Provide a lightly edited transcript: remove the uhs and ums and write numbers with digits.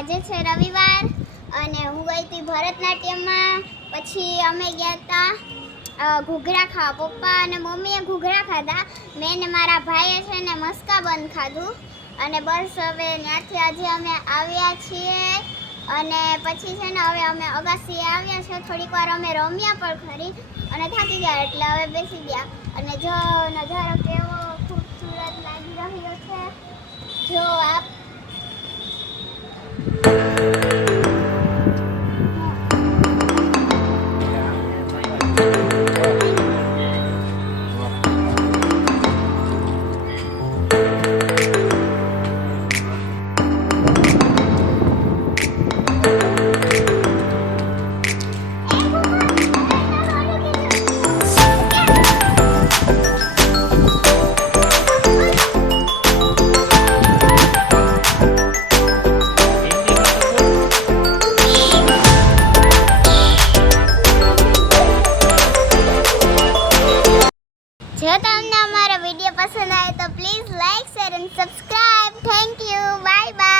આજે છે રવિવાર અને હું ગઈ હતી ભરતનાટ્યમમાં. પછી અમે ગયા હતા ઘૂઘરા ખાવા. પપ્પા અને મમ્મીએ ઘૂઘરા ખાધા. મેં ને મારા ભાઈએ છે ને મસ્કા બંધ ખાધું. અને બસ હવે ત્યાંથી આજે અમે આવ્યા છીએ. અને પછી છે ને હવે અમે અગાસીએ આવ્યા છે. થોડીક વાર અમે રમ્યા પણ ખરી અને થાકી ગયા એટલે હવે બેસી ગયા. અને જો નજારો કેવો ખૂબસૂરત લાગી રહ્યો છે. જો આપ જો તમને અમારો વિડીયો પસંદ આવે તો પ્લીઝ લાઈક શેર અને subscribe. Thank you. Bye bye.